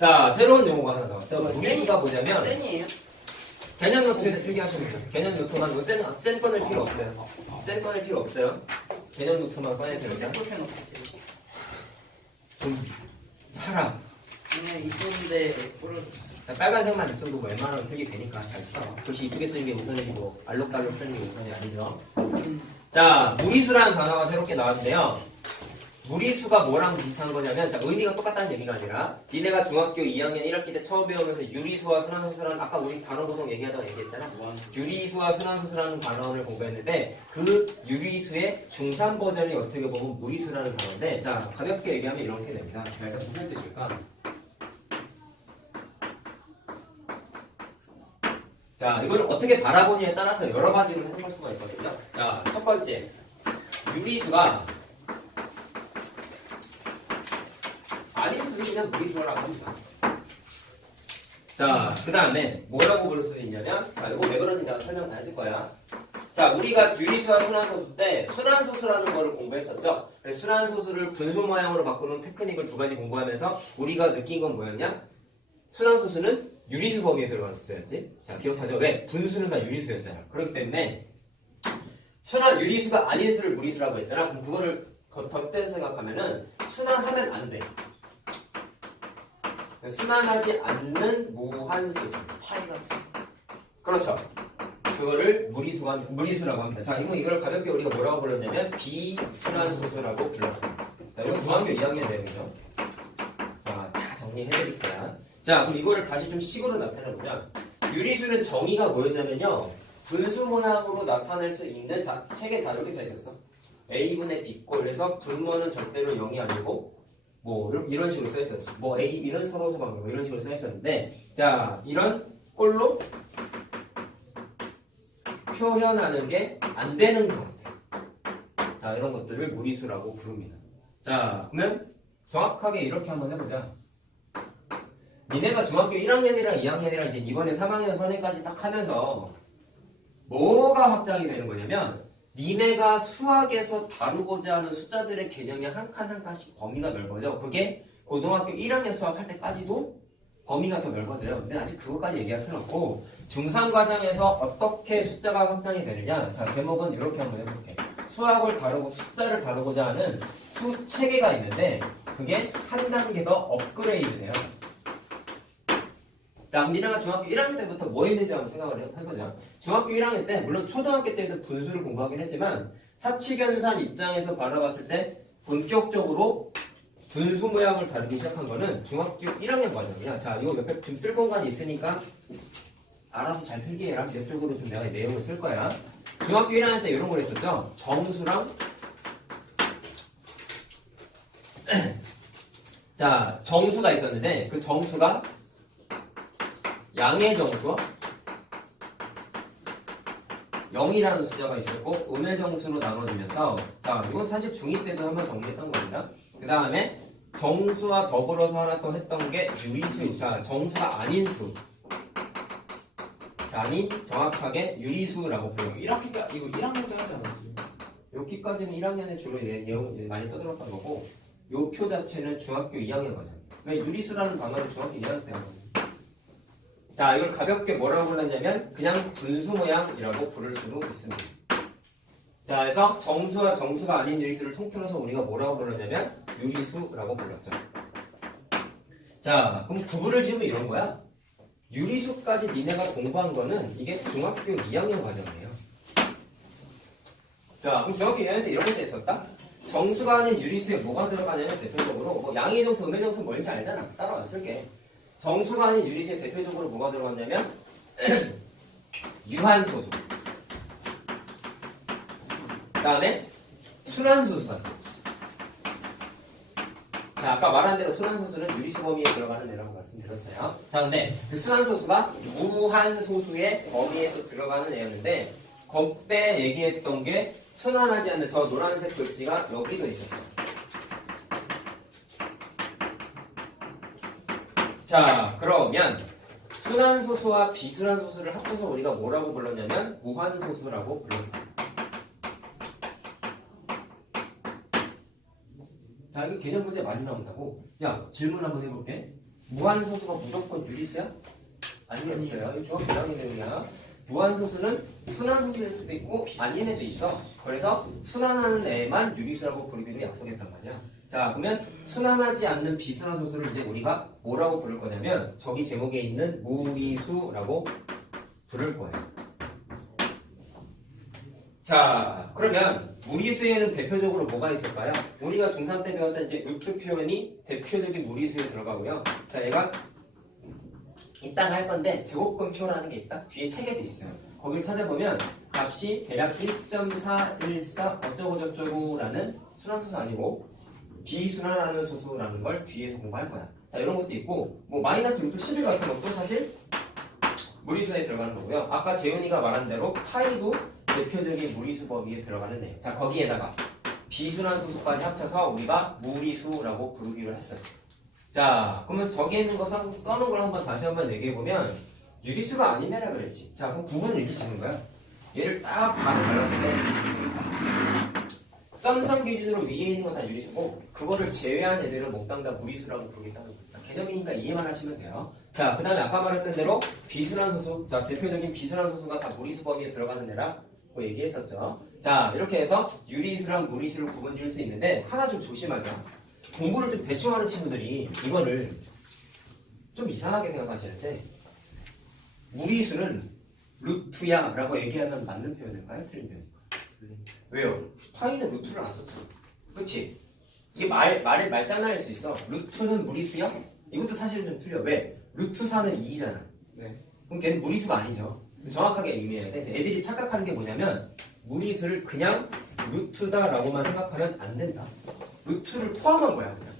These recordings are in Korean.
자, 새로운 용어가 하나 나왔죠. 무리수가 뭐냐면 센이에요? 개념 노트에서 필기하시면 돼요. 개념 노트만 센 꺼낼 필요 없어요. 센 꺼낼 필요 없어요. 개념 노트만 꺼내세요. 일단. 색깔펜 없으세요? 좀 사라. 그냥 있었는데 부러졌어. 자, 빨간색만 있어도 뭐 웬만하면 필기 되니까 잘 써. 글씨 이쁘게 쓰는 게 우선이고 알록달록 쓰는 게 우선이 아니죠. 자, 무리수라는 단어가 새롭게 나왔는데요. 무리수가 뭐랑 비슷한 거냐면, 자, 의미가 똑같다는 얘기가 아니라, 니네가 중학교 2학년 1학기 때 처음 배우면서 유리수와 순환소수라는, 아까 우리 단어 구성 얘기하다가 얘기했잖아. 유리수와 순환소수라는 단어를 공부했는데, 그 유리수의 중산 버전이 어떻게 보면 무리수라는 단어인데, 자, 가볍게 얘기하면 이렇게 됩니다. 자, 일단 무슨 뜻일까? 자, 이걸 어떻게 바라보느냐에 따라서 여러 가지로 해석할 수가 있거든요. 자, 첫 번째, 유리수가 아닌 수를 그냥 무리수라고 합니다. 자, 그 다음에 뭐라고 부를 수도 있냐면, 자, 이거 왜 그런지 내가 설명 다 해줄 거야. 자, 우리가 유리수와 순환소수 때 순환소수라는 거를 공부했었죠. 그래서 순환소수를 분수 모양으로 바꾸는 테크닉을 두 가지 공부하면서 우리가 느낀 건 뭐였냐? 순환소수는 유리수 범위에 들어간 수였지. 자, 기억하죠? 왜? 분수는 다 유리수였잖아. 그렇기 때문에 유리수가 아닌 수를 무리수라고 했잖아. 그럼 그거를 덧대서 생각하면은 순환하면 안 돼. 순환하지 않는 무한소수. 파이 같은. 그렇죠. 그거를 무리수라고 합니다. 자, 이걸 가볍게 우리가 뭐라고 불렀냐면 비순환소수라고 불렀습니다. 자, 이건 중학교 2학년 내용이죠. 자, 다 정리해드릴게요. 자, 그럼 이거를 다시 좀 식으로 나타내보자. 유리수는 정의가 뭐였냐면요. 분수 모양으로 나타낼 수 있는, 자, 책에 다 이렇게 써 있었어. A분의 B꼴. 그래서 분모는 절대로 0이 아니고 뭐 이런 식으로 써 있었지. 뭐 A, B는 서로 소방법 이런 식으로 써 있었는데, 자, 이런 꼴로 표현하는 게 안 되는 것. 자, 이런 것들을 무리수라고 부릅니다. 자, 그러면 정확하게 이렇게 한번 해보자. 니네가 중학교 1학년이랑 2학년이랑 이제 이번에 3학년 선행까지 딱 하면서 뭐가 확장이 되는 거냐면, 니네가 수학에서 다루고자 하는 숫자들의 개념이 한 칸 한 칸씩 범위가 넓어져. 그게 고등학교 1학년 수학할 때까지도 범위가 더 넓어져요. 근데 아직 그것까지 얘기할 수는 없고, 중3 과정에서 어떻게 숫자가 확장이 되느냐. 자, 제목은 이렇게 한번 해볼게. 수학을 다루고 숫자를 다루고자 하는 수 체계가 있는데, 그게 한 단계 더 업그레이드 돼요. 자, 그럼 니네가 중학교 1학년 때부터 뭐 했는지 한번 생각을 해보자. 중학교 1학년 때, 물론 초등학교 때도 분수를 공부하긴 했지만, 사칙연산 입장에서 바라봤을 때 본격적으로 분수 모양을 다루기 시작한 거는 중학교 1학년 과정이야. 자, 이거 옆에 좀 쓸 공간이 있으니까 알아서 잘 필기해라. 이쪽으로 좀 내가 내용을 쓸 거야. 중학교 1학년 때 이런 걸 했었죠. 정수랑 자, 정수가 있었는데 그 정수가 양의 정수와 0이라는 숫자가 있었고 음의 정수로 나눠지면서, 자, 이건 사실 중2 때도 한번 정리했던 겁니다. 그 다음에 정수와 더불어서 하나 또 했던 게 유리수. 자, 정수가 아닌 수. 자, 아닌 정확하게 유리수라고 불렀어요. 1학기 이거 1학년 때 하지 않았어요? 여기까지는 1학년에 주로 내용 많이 떠들었던 거고, 요 표 자체는 중학교 2학년 과정이에요. 그러니까 유리수라는 단어를 중학교 2학년 때 하거든요. 자, 이걸 가볍게 뭐라고 불렀냐면 그냥 분수 모양이라고 부를 수도 있습니다. 자, 그래서 정수와 정수가 아닌 유리수를 통틀어서 우리가 뭐라고 불렀냐면 유리수라고 불렀죠. 자, 그럼 구분을 지으면 이런 거야. 유리수까지 니네가 공부한 거는 이게 중학교 2학년 과정이에요. 자, 그럼 중학교 2학년 때 이런 게 있었다? 정수가 아닌 유리수에 뭐가 들어가냐면 대표적으로 뭐 양의 정수, 음의 정수 뭔지 알잖아. 따로 안 쓸게. 정수가 아닌 유리수에 대표적으로 뭐가 들어갔냐면 유한소수. 그 다음에 순환소수가 있었지. 자, 아까 말한 대로 순환소수는 유리수 범위에 들어가는 애라고 말씀드렸어요. 자, 근데 그 순환소수가 무한소수의 범위에 또 들어가는 애였는데, 그때 얘기했던 게 순환하지 않는 저 노란색 글씨가 여기도 있었죠. 자, 그러면 순환소수와 비순환소수를 합쳐서 우리가 뭐라고 불렀냐면 무한소수라고 불렀습니다. 자, 이거 개념 문제 많이 나온다고. 야, 질문 한번 해볼게. 무한소수가 무조건 유리수야? 아니었어요. 이 중학 대학의 내용이야. 무한소수는 순환소수일 수도 있고 아닌 애도 있어. 그래서 순환하는 애만 유리수라고 부르기로 약속했단 말이야. 자, 그러면 순환하지 않는 비순환소수를 이제 우리가 뭐라고 부를 거냐면 저기 제목에 있는 무리수라고 부를 거예요. 자, 그러면 무리수에는 대표적으로 뭐가 있을까요? 우리가 중3 때 배웠던 이제 루트 표현이 대표적인 무리수에 들어가고요. 자, 얘가 이따가 할 건데 제곱근표라는 게 있다. 뒤에 책에도 있어요. 거길 찾아보면 값이 대략 1.414 어쩌고저쩌고라는 순환소수 아니고 비순환하는 소수라는 걸 뒤에서 공부할 거야. 자, 이런 것도 있고 뭐 마이너스 루트 11 같은 것도 사실 무리수에 들어가는 거고요. 아까 재은이가 말한 대로 파이도 대표적인 무리수 범위에 들어가는 애. 자, 거기에다가 비순환 소수까지 합쳐서 우리가 무리수라고 부르기로 했어요. 자, 그러면 저기에 있는 거 써놓은 걸 다시 한번 얘기해보면 유리수가 아닌 애라 그랬지. 자, 그럼 구분을 이렇게 짓는 거야. 얘를 딱 반을 잘랐을 때 점선 기준으로 위에 있는 건 다 유리수고 그거를 제외한 애들은 몽땅 다 무리수라고 부르겠다는 겁니다. 개념이니까 이해만 하시면 돼요. 자, 그 다음에 아까 말했던 대로 비순환 소수. 자, 대표적인 비순환 소수가 다 무리수 범위에 들어가는 애라고 얘기했었죠. 자, 이렇게 해서 유리수랑 무리수를 구분 지을 수 있는데 하나 좀 조심하자. 공부를 좀 대충 하는 친구들이 이거를 좀 이상하게 생각하시는데 무리수는 루트야 라고 얘기하면 맞는 표현일까요? 틀린 표현일까요? 왜요? 파이는 루트를 안 썼잖아. 그치? 이게 말장난일 수 있어. 루트는 무리수야? 이것도 사실은 좀 틀려. 왜? 루트 4는 2잖아. 네. 그럼 걔는 무리수가 아니죠. 정확하게 의미해야 돼. 애들이 착각하는 게 뭐냐면 무리수를 그냥 루트다라고만 생각하면 안 된다. 루트를 포함한 거야 그냥.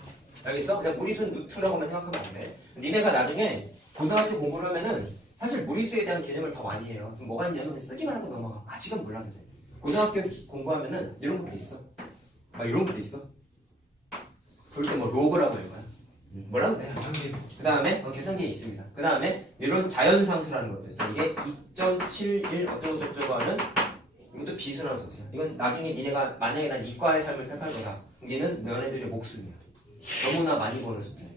알겠어? 그냥 무리수는 루트라고만 생각하면 안 돼. 니네가 나중에 고등학교 공부를 하면은 사실 무리수에 대한 개념을 더 많이 해요. 그럼 뭐가 있냐면 쓰기만 하고 넘어가. 아직은 몰라도 돼. 고등학교에서 공부하면은 이런 것도 있어. 이런 것도 있어. 부를 때 뭐 로그라고 할까요? 뭐라도 돼. 그 다음에 계산기에 있습니다. 그 다음에 이런 자연상수라는 것도 있어. 이게 2.71 어쩌고저쩌고 하는 이것도 비순환 소수야. 이건 나중에 니네가 만약에 난 이과의 삶을 택할 거다. 얘는 너네들의 목숨이야. 너무나 많이 버는 숫자예요.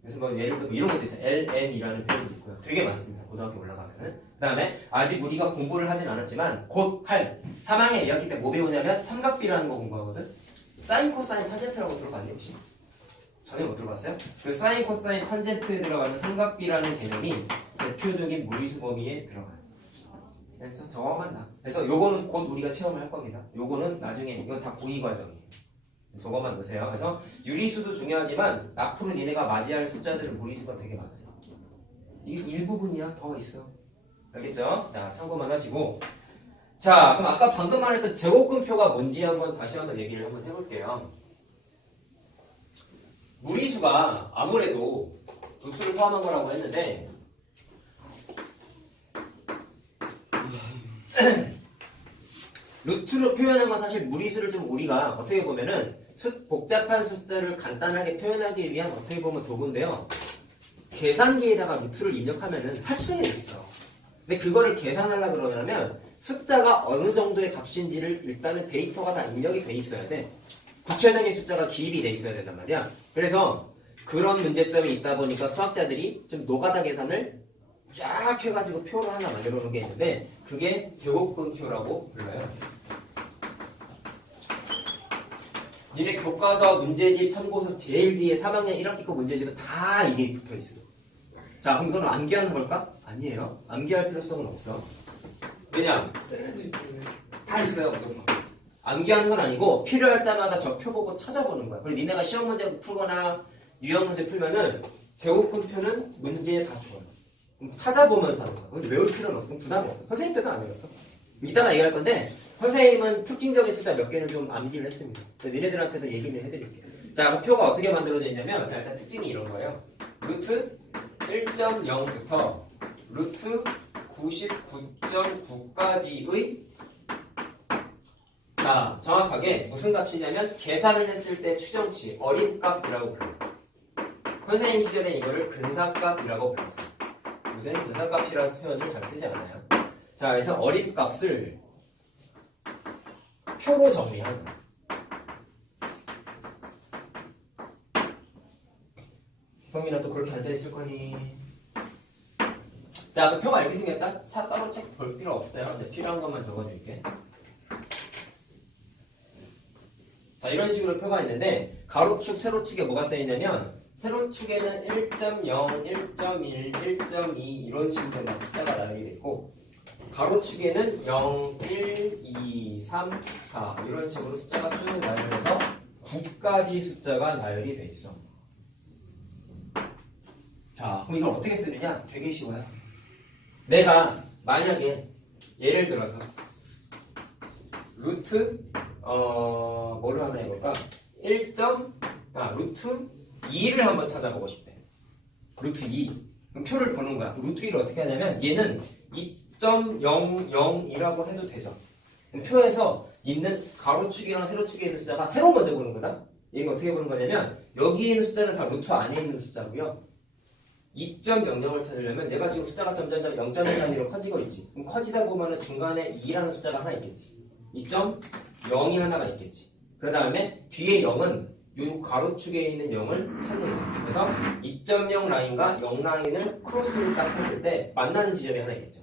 그래서 뭐 예를 들어 이런 것도 있어요. LN이라는 표현도 있고요. 되게 많습니다. 고등학교 올라가면은. 그 다음에 아직 우리가 공부를 하진 않았지만 곧 할 3학년 2학기 때 뭐 배우냐면 삼각비라는 거 공부하거든. 사인, 코사인, 탄젠트라고 들어봤니 혹시? 전혀 못 들어봤어요? 그 사인, 코사인, 탄젠트에 들어가는 삼각비라는 개념이 대표적인 무리수 범위에 들어가요. 그래서 저거만 나. 그래서 요거는 곧 우리가 체험을 할 겁니다. 요거는 나중에 이건 다 고2 과정이에요. 저거만 보세요. 그래서 유리수도 중요하지만 앞으로 니네가 맞이할 숫자들은 무리수가 되게 많아요. 이게 일부분이야. 더 있어. 알겠죠? 자, 참고만 하시고. 자, 그럼 아까 방금 말했던 제곱근표가 뭔지 다시 한번 얘기를 해볼게요. 무리수가 아무래도 루트를 포함한 거라고 했는데 루트로 표현한 건 사실 무리수를 좀 우리가 어떻게 보면은 복잡한 숫자를 간단하게 표현하기 위한 어떻게 보면 도구인데요. 계산기에다가 루트를 입력하면은 할 수는 있어. 근데 그거를 계산하려고 그러면 숫자가 어느 정도의 값인지를 일단은 데이터가 다 입력이 돼 있어야 돼. 구체적인 숫자가 기입이 돼 있어야 된단 말이야. 그래서 그런 문제점이 있다 보니까 수학자들이 좀 노가다 계산을 쫙 해가지고 표를 하나 만들어 놓은 게 있는데 그게 제곱근표라고 불러요. 니네 교과서 문제집 참고서 제일 뒤에 3학년 1학기 거 문제집은 다 이게 붙어 있어. 자, 그럼 이건 암기하는 걸까? 아니에요. 암기할 필요성은 없어. 왜냐? 다 있어요. 암기하는 건 아니고 필요할 때마다 저 표 보고 찾아보는 거야. 그리고 니네가 시험 문제 풀거나 유형 문제 풀면은 제곱근표는 문제에 다 줘요. 찾아보면서 하는 거야. 근데 외울 필요는 없어. 부담이 없어. 선생님 때도 안 외웠어. 이따가 얘기할 건데 선생님은 특징적인 숫자 몇 개는 좀 암기를 했습니다. 니네들한테도 얘기를 해드릴게요. 자, 그 표가 어떻게 만들어져 있냐면 자, 일단 특징이 이런 거예요. 루트 1.0부터 루트 99.9까지의 자, 정확하게 무슨 값이냐면 계산을 했을 때 추정치, 어림값이라고 불러요. 선생님 시절에 이거를 근사값이라고 불렀어요. 요새는 근사값이라는 표현을 잘 쓰지 않아요. 자, 그래서 어림값을 표로 정리하는 거예요. 성민아 또 또 그렇게 앉아있을 거니? 자, 그 표가 이렇게 생겼다? 따로 책 볼 필요 없어요. 근데 필요한 것만 적어줄게. 자, 이런 식으로 표가 있는데 가로축, 세로축에 뭐가 쓰이냐면 세로축에는 1.0, 1.1, 1.2 이런 식으로 막 숫자가 나열이 돼 있고 가로축에는 0, 1, 2, 3, 4 이런 식으로 숫자가 쭉 나열해서 9까지 숫자가 나열이 돼 있어. 자, 그럼 이걸 어떻게 쓰느냐? 되게 쉬워요. 내가 만약에 예를 들어서 루트 뭐를 하나 해볼까? 루트 2를 한번 찾아보고 싶대. 루트 2. 그럼 표를 보는 거야. 루트 2를 어떻게 하냐면 얘는 2.00이라고 해도 되죠. 그럼 표에서 있는 가로축이랑 세로축에 있는 숫자가 세로 먼저 보는 거다. 얘가 어떻게 보는 거냐면 여기 있는 숫자는 다 루트 안에 있는 숫자고요. 2.00을 찾으려면 내가 지금 숫자가 점점 0.1 단위로 커지고 있지. 그럼 커지다 보면은 중간에 2라는 숫자가 하나 있겠지. 2.0이 하나가 있겠지. 그 다음에 뒤에 0은 요 가로축에 있는 0을 찾는 거예요. 그래서 2.0 라인과 0 라인을 크로스를 딱 했을 때 만나는 지점이 하나 있겠죠.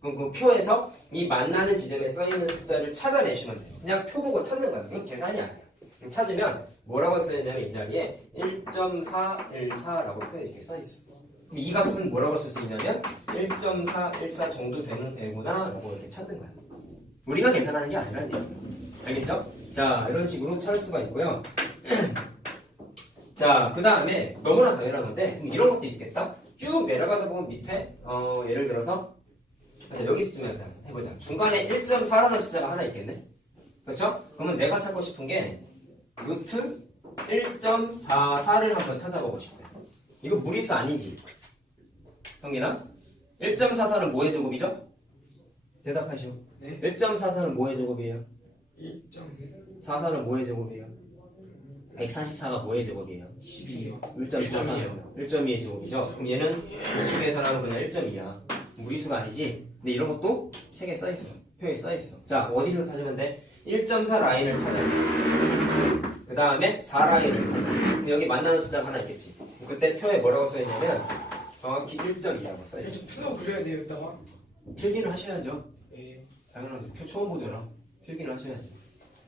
그럼 그 표에서 이 만나는 지점에 써있는 숫자를 찾아내시면 돼요. 그냥 표 보고 찾는 거예요. 이건 계산이 아니에요. 찾으면 뭐라고 써있냐면 이 자리에 1.414라고 표 이렇게 써있어요. 그럼 이 값은 뭐라고 쓸 수 있냐면 1.414 정도 되는 애구나 라고 이렇게 찾는 거예요. 우리가 계산하는 게 아니라는 얘기예요. 알겠죠? 자, 이런 식으로 찾을 수가 있고요. 자, 그 다음에 너무나 당연한 건데 이런 것도 있겠다. 쭉 내려가다 보면 밑에 예를 들어서 여기서 좀 해보자. 중간에 1.4라는 숫자가 하나 있겠네. 그렇죠? 그러면 내가 찾고 싶은 게 루트 1.44를 한번 찾아보고 싶대. 이거 무리수 아니지? 형이나 1.44는 뭐의 제곱이죠? 대답하시오. 네? 1.44는 뭐의 제곱이에요? 1.44는 뭐의 제곱이에요? 144가 뭐의 제곱이에요? 12요. 1.24. 1.2의 제곱이죠? 그럼 얘는 이쪽에서는 그냥 1.2야. 무리수가 아니지? 근데 이런 것도 책에 써있어. 표에 써있어. 자, 어디서 찾으면 돼? 1.4 라인을 찾아야 돼. 그 다음에 4 라인을 찾아야 돼. 여기 만나는 숫자가 하나 있겠지. 그때 표에 뭐라고 써있냐면 정확히 1.2라고 써있어. 표도 그려야 돼요, 이따가. 필기를 하셔야죠. 예. 당연하죠. 표 처음 보잖아. 필기를 하셔야지.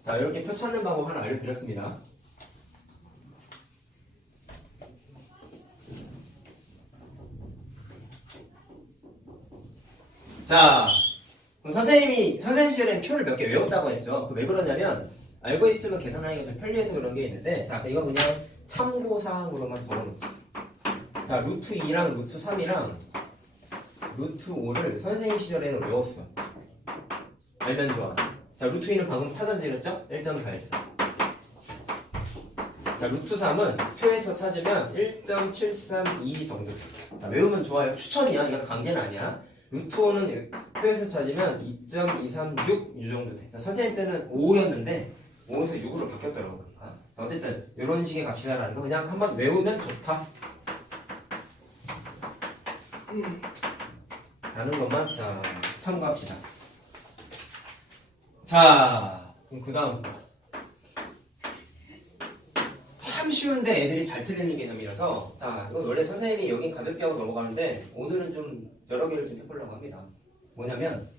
자, 이렇게 표 찾는 방법 하나 알려드렸습니다. 자, 그럼 선생님 시절에는 표를 몇 개 외웠다고 했죠. 왜 그러냐면 알고 있으면 계산하기가 좀 편리해서 그런 게 있는데, 자, 이거 그냥 참고사항으로만 적어놓지. 자, 루트 2랑 루트 3이랑 루트 5를 선생님 시절에는 외웠어. 알면 좋아. 자, 루트 2는 방금 찾아드렸죠? 1.4에서. 자, 루트 3은 표에서 찾으면 1.732 정도. 자, 외우면 좋아요. 추천이야. 이건 강제는 아니야. 루트 5는 표에서 찾으면 2.236 이 정도 돼. 선생님 때는 5였는데 5에서 6으로 바뀌었더라고. 그러니까. 어쨌든 이런 식의 값이다라는 거 그냥 한번 외우면 좋다. 라는 것만 자 참고합시다. 자, 그럼 그 다음 참 쉬운데 애들이 잘 틀리는 개념이라서 자, 이건 원래 선생님이 여긴 가볍게 하고 넘어가는데 오늘은 좀 여러 개를 좀 해보려고 합니다. 뭐냐면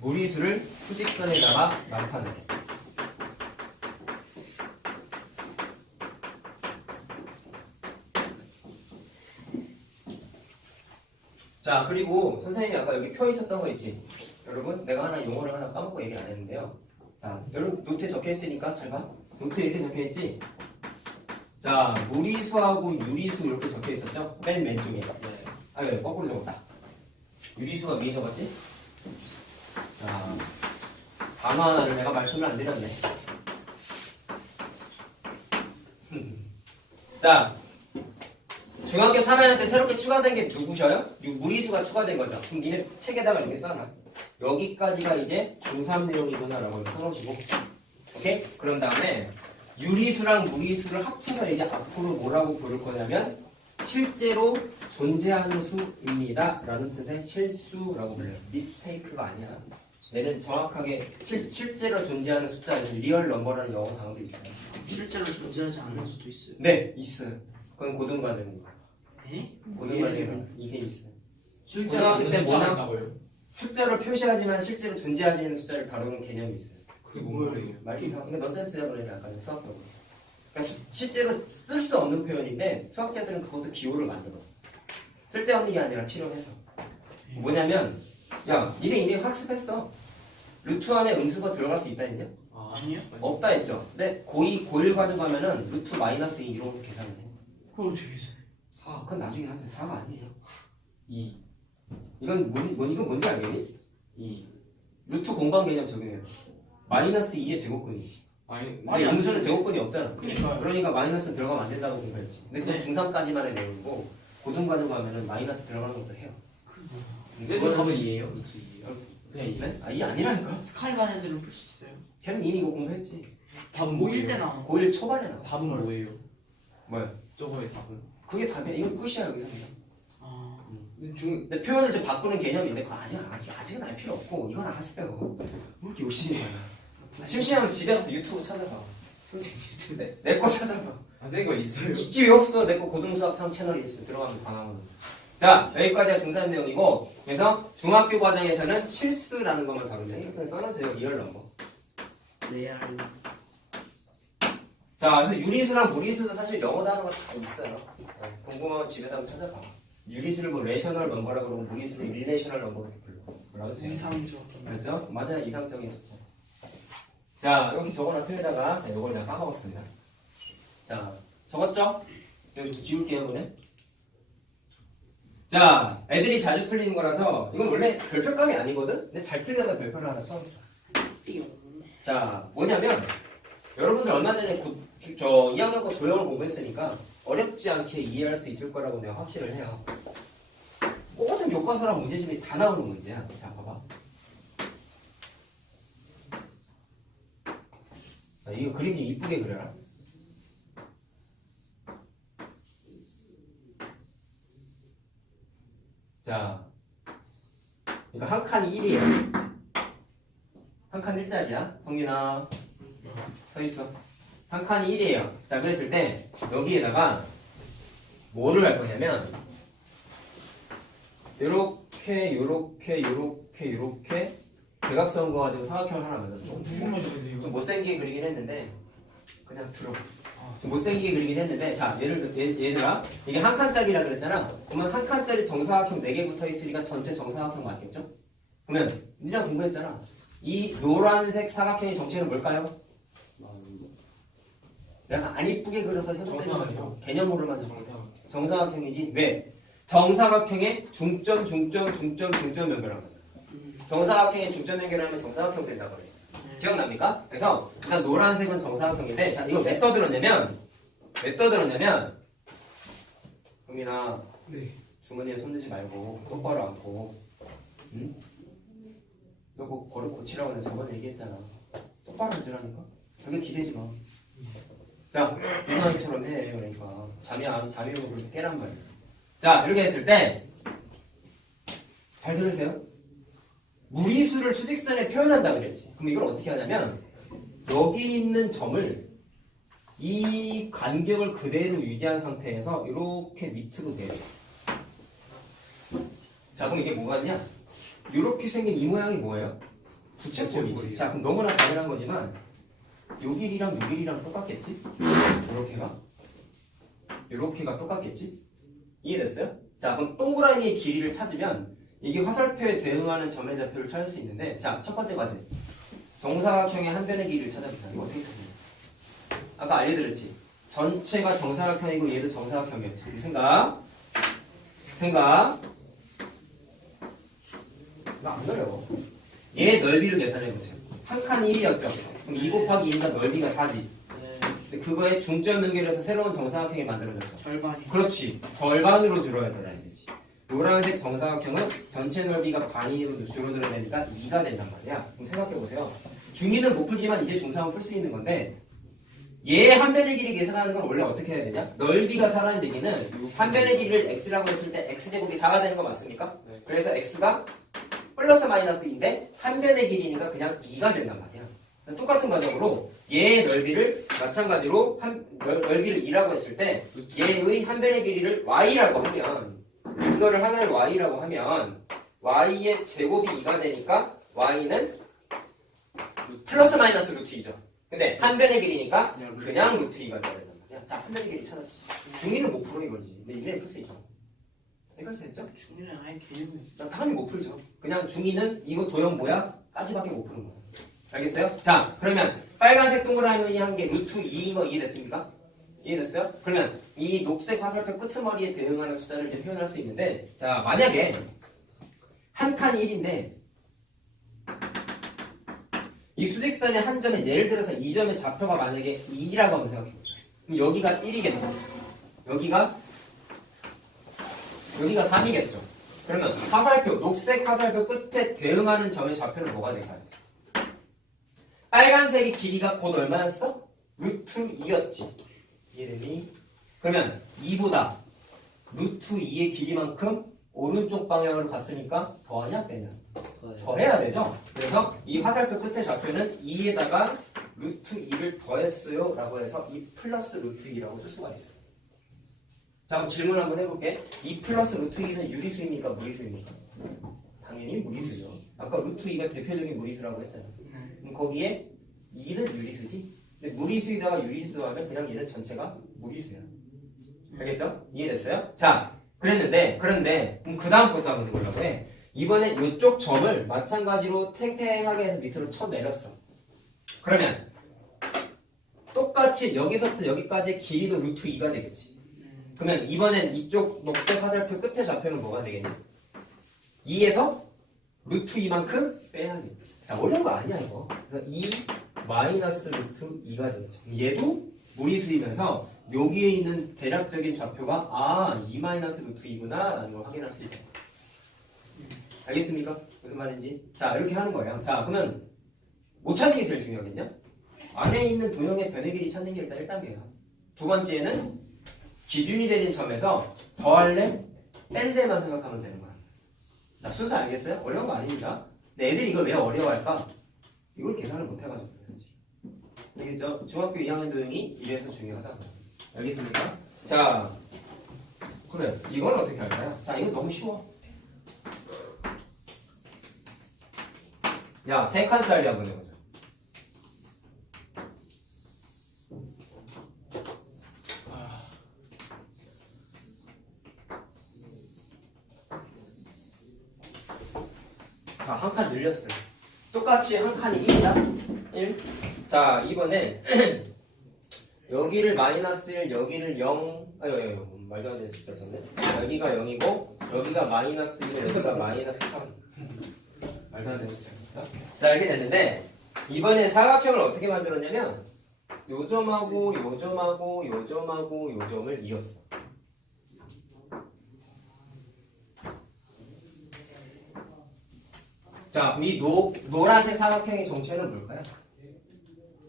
무리수를 수직선에다가 나타내. 자, 그리고 선생님이 아까 여기 표 있었던 거 있지? 여러분, 내가 하나 용어를 하나 까먹고 얘기 안 했는데요. 자, 여러분 노트에 적혀 있으니까 잘 봐. 노트에 이렇게 적혀 있지? 자, 무리수하고 유리수 이렇게 적혀 있었죠? 맨 왼쪽에. 아, 왜 거꾸로 적었다. 유리수가 위에 적었지? 자, 단어 하나를 내가 말씀을 안 드렸네. 자, 중학교 3학년 때 새롭게 추가된 게 누구셔요? 무리수가 추가된 거죠. 그럼 니네 책에다가 이렇게 써놔. 여기까지가 이제 중3 내용이구나 라고 써놓으시고, 오케이? 그런 다음에 유리수랑 무리수를 합쳐서 이제 앞으로 뭐라고 부를 거냐면 실제로 존재하는 수입니다 라는 뜻의 실수라고 불러요. 미스테이크가 아니야. 얘는 정확하게 실제로 존재하는 숫자는 리얼 넘버라는 영어 단어도 있어요. 실제로 존재하지 않을 수도 있어요. 네, 있어요. 그건 고등과정입니다. 에? 고등과정은 이게 있어요. 실제로 고등학교 때 숫자가 뭐나? 있다고요? 숫자로 표시하지만 실제로 존재하지 않는 숫자를 다루는 개념이 있어요. 그게 뭔 말이에요? 말이 이상. 이거 넌센스야 그러니까 아까 수학적으로. 그러니까 실제로 쓸 수 없는 표현인데 수학자들은 그것도 기호를 만들었어. 쓸데없는 게 아니라 필요해서. 뭐냐면 야, 니네 이미 학습했어. 루트 안에 음수가 들어갈 수 있다 했냐? 아니요? 없다 했죠. 근데 고2, 고1 가져가면은 루트 마이너스 2 이런 거 계산을 해. 그걸 어떻게 해서? 4, 그건 나중에 하세요. 4가 아니에요. 2, 이건 이건 뭔지 알겠니? 2. 루트 공방 개념 적용해요. 마이너스 2의 제곱근이지. 아니, 근데 음수는 제곱근이 없잖아. 그니까요. 그러니까 마이너스 들어가면 안 된다고 공부했지. 근데 그건 네. 중3까지만의 내용이고 고등 가져가면은 마이너스 들어가는 것도 해요. 근데 그 답은 2예요? 루트 2예요? 그냥 2. 네? 아, 이게 아니라니까. 스카이 반 애들은 풀 수 있어요. 걔는 이미 이거 공부했지. 답은 고1 때 뭐예요? 나온 거. 고1 초반에 나와. 답은 뭐예요? 뭐야? 저거의 답은? 그게 답이야. 이건 끝이야 여기서 그냥. 아, 근데 중 근데 표현을 좀 바꾸는 개념인데 그거 아직은 알 필요 없고 이건 아세요. 뭐 이렇게 욕심이 많아. 심심하면 집에 가서 유튜브 찾아봐. 선생님 유튜브 내 거 찾아봐. 선생님 거 있어요? 있지 왜 없어? 내 거 고등수학상 채널이 있어. 들어가면 다 나오는. 자, 여기까지가 중3 내용이고 그래서 중학교 과정에서는 실수라는 것만 다룬다. 이렇게 써놓으세요. 리얼 넘버. 레알. 자, 그래서 유리수랑 무리수도 사실 영어 단어가 다 있어요. 궁금하면 집에서 한번 찾아봐. 유리수를 뭐 레셔널 넘버라고 그러고 무리수를 일레셔널 넘버로 이렇게 불러. 뭐라고? 이상적. 그렇죠? 맞아요. 이상적인 숫자. 자, 여기 적어놓은 표에다가 자, 이걸 내가 까먹었습니다. 자, 적었죠? 여기 좀 지울게요, 이번에. 자, 애들이 자주 틀리는 거라서 이건 원래 별표감이 아니거든? 근데 잘 틀려서 별표를 하나 쳐줬어. 띠용. 자, 뭐냐면 여러분들 얼마 전에 2학년 거 도형을 공부했으니까 어렵지 않게 이해할 수 있을 거라고 내가 확신을 해요. 모든 교과서랑 문제집이 다 나오는 문제야. 자, 봐봐. 자, 이거 그림 좀 이쁘게 그려라. 자, 이거 한 칸이 1이에요. 한 칸 1짜리야. 성민아, 서 있어. 한 칸이 1이에요. 자, 그랬을 때 여기에다가 뭐를 할 거냐면 요렇게 대각선 그어가지고 사각형을 하나 만들어서 무슨 말이야 근데 좀 못생기게 그리긴 했는데 그냥 들어. 아, 좀 못생기게 그리긴 했는데 자, 얘들아 이게 한 칸짜리라 그랬잖아. 그러면 한 칸짜리 정사각형 4개 붙어 있으니까 전체 정사각형 맞겠죠? 그러면 니랑 공부했잖아. 이 노란색 사각형의 정체는 뭘까요? 내가 안 이쁘게 그려서 해석하지 말고 정사각형. 개념으로만 좀. 정상. 정사각형이지. 왜? 정사각형의 중점 연결한 거잖아. 정사각형의 중점 연결하면 정사각형 된다고 그랬잖아. 기억납니까? 그래서 일단 노란색은 정사각형인데 자, 이거 왜 떠들었냐면 성민아, 네. 주머니에 손 넣지 말고 똑바로 앉고, 응? 너 그거 버릇 고치라고 내가 저번에 얘기했잖아. 똑바로 앉으라니까. 벽에 기대지 마. 자, 유난히처럼 해. 그러니까 잠이 오면 그렇게 깨란 말이야. 자, 이렇게 했을 때 잘 들으세요. 무리수를 수직선에 표현한다 그랬지. 그럼 이걸 어떻게 하냐면 여기 있는 점을 이 간격을 그대로 유지한 상태에서 이렇게 밑으로 내려. 자, 그럼 이게 뭐가냐? 이렇게 생긴 이 모양이 뭐예요? 부채꼴이지. 자, 그럼 너무나 당연한 거지만 요 길이랑 요 길이랑 똑같겠지? 요렇게가 똑같겠지? 이해됐어요? 자, 그럼 동그라미의 길이를 찾으면 이게 화살표에 대응하는 점의 좌표를 찾을 수 있는데 자, 첫 번째 과제 정사각형의 한 변의 길이를 찾아보자. 이거 어떻게 찾냐? 아까 알려드렸지? 전체가 정사각형이고 얘도 정사각형이었지. 우리 생각 이거 안 어려워. 얘 넓이를 계산해보세요. 한 칸 1이었죠? 그럼 2 곱하기 2니까 넓이가 4지. 네. 근데 그거에 중점 연결해서 새로운 정사각형이 만들어졌죠. 절반이. 그렇지. 절반으로 줄어들어야 되지. 노란색 정사각형은 전체 넓이가 반으로 줄어들어야 되니까 2가 된단 말이야. 그럼 생각해보세요. 중2는 못 풀지만 이제 중3은 풀 수 있는 건데 얘 한 변의 길이 계산하는 건 원래 어떻게 해야 되냐? 넓이가 4라는 얘기는 한 변의 길이를 x라고 했을 때 x제곱이 4가 되는 거 맞습니까? 네. 그래서 x가 플러스 마이너스인데 한 변의 길이니까 그냥 2가 된단 말이야. 똑같은 과정으로 얘의 넓이를 마찬가지로 넓이를 2라고 했을 때 얘의 한 변의 길이를 y라고 하면 이거를 하나를 y라고 하면 y의 제곱이 2가 되니까 y는 플러스 마이너스 루트 2죠. 근데 한 변의 길이니까 그냥 루트 2가 돼야 된단 말이야. 자, 한 변의 길이 찾았지. 중위는 못 풀어 이거지. 근데 이래 풀 수 있어. 여기까지 됐죠? 중이는 아예 개념이 있어. 당연히 못 풀죠. 그냥 중위는 이거 도형 뭐야? 까지밖에 못 푸는 거야. 알겠어요? 자, 그러면 빨간색 동그라미 한 개 루트 2인 거 이해됐습니까? 이해됐어요? 그러면 이 녹색 화살표 끄트머리에 대응하는 숫자를 이제 표현할 수 있는데, 자, 만약에 한 칸이 1인데 이 수직선의 한 점에 예를 들어서 이 점의 좌표가 만약에 2라고 한번 생각해보자. 그럼 여기가 1이겠죠. 여기가 3이겠죠. 그러면 화살표, 녹색 화살표 끝에 대응하는 점의 좌표는 뭐가 될까요? 빨간색의 길이가 곧 얼마였어? 루트 2였지. 이해되니? 그러면 2보다 루트 2의 길이만큼 오른쪽 방향으로 갔으니까 더하냐 빼냐? 더해야 되죠? 그래서 이 화살표 끝의 좌표는 2에다가 루트 2를 더했어요 라고 해서 2 플러스 루트 2라고 쓸 수가 있어요. 자, 그럼 질문 한번 해볼게. 2 플러스 루트 2는 유리수입니까? 무리수입니까? 당연히 무리수죠. 아까 루트 2가 대표적인 무리수라고 했잖아요. 그럼 거기에 2는 유리수지? 근데 무리수에다가 유리수 더하면 그냥 얘는 전체가 무리수야. 알겠죠? 이해됐어요? 자, 그런데 그럼 그 다음 것도 한번 해보려고 해. 이번에 이쪽 점을 마찬가지로 탱탱하게 해서 밑으로 쳐 내렸어. 그러면 똑같이 여기서부터 여기까지의 길이도 루트 2가 되겠지. 그러면 이번엔 이쪽 녹색 화살표 끝에 좌표는 뭐가 되겠니? 2에서 루트 2만큼 빼야겠지. 자, 어려운 거 아니야 이거. 그래서 2 마이너스 루트 2가 되겠죠. 얘도 무리수이면서 여기에 있는 대략적인 좌표가 2 마이너스 루트 2구나 라는 걸 확인할 수 있다. 알겠습니까? 무슨 말인지. 자, 이렇게 하는 거예요. 자, 그러면 못 찾는 게 제일 중요하겠냐? 안에 있는 도형의 변의 길이 찾는 게 일단 1단계야. 두 번째는 기준이 되는 점에서 더할래? 뺄래만 생각하면 되는 거야. 자, 순서 알겠어요? 어려운 거 아닙니다. 근데 애들이 이걸 왜 어려워할까? 이걸 계산을 못 해가지고 그런지. 알겠죠? 중학교 2학년 도형이 이래서 중요하다. 알겠습니까? 자, 그래. 이건 어떻게 할까요? 자, 이거 너무 쉬워. 야, 3칸짜리 한번 해보자. 자, 한 칸 늘렸어요. 똑같이 한 칸이 1이다. 1. 자, 이번에 여기를 마이너스 1, 여기를 0. 말도 안 되는 숫자를 썼네. 여기가 0이고, 여기가 마이너스 1, 여기가 마이너스 3. 말도 안 되는 숫자를 썼어. 자, 이렇게 됐는데, 이번에 사각형을 어떻게 만들었냐면, 요 점하고, 요 점하고, 요 점하고, 요 점을 이었어. 자, 이 노란색 사각형의 정체는 뭘까요?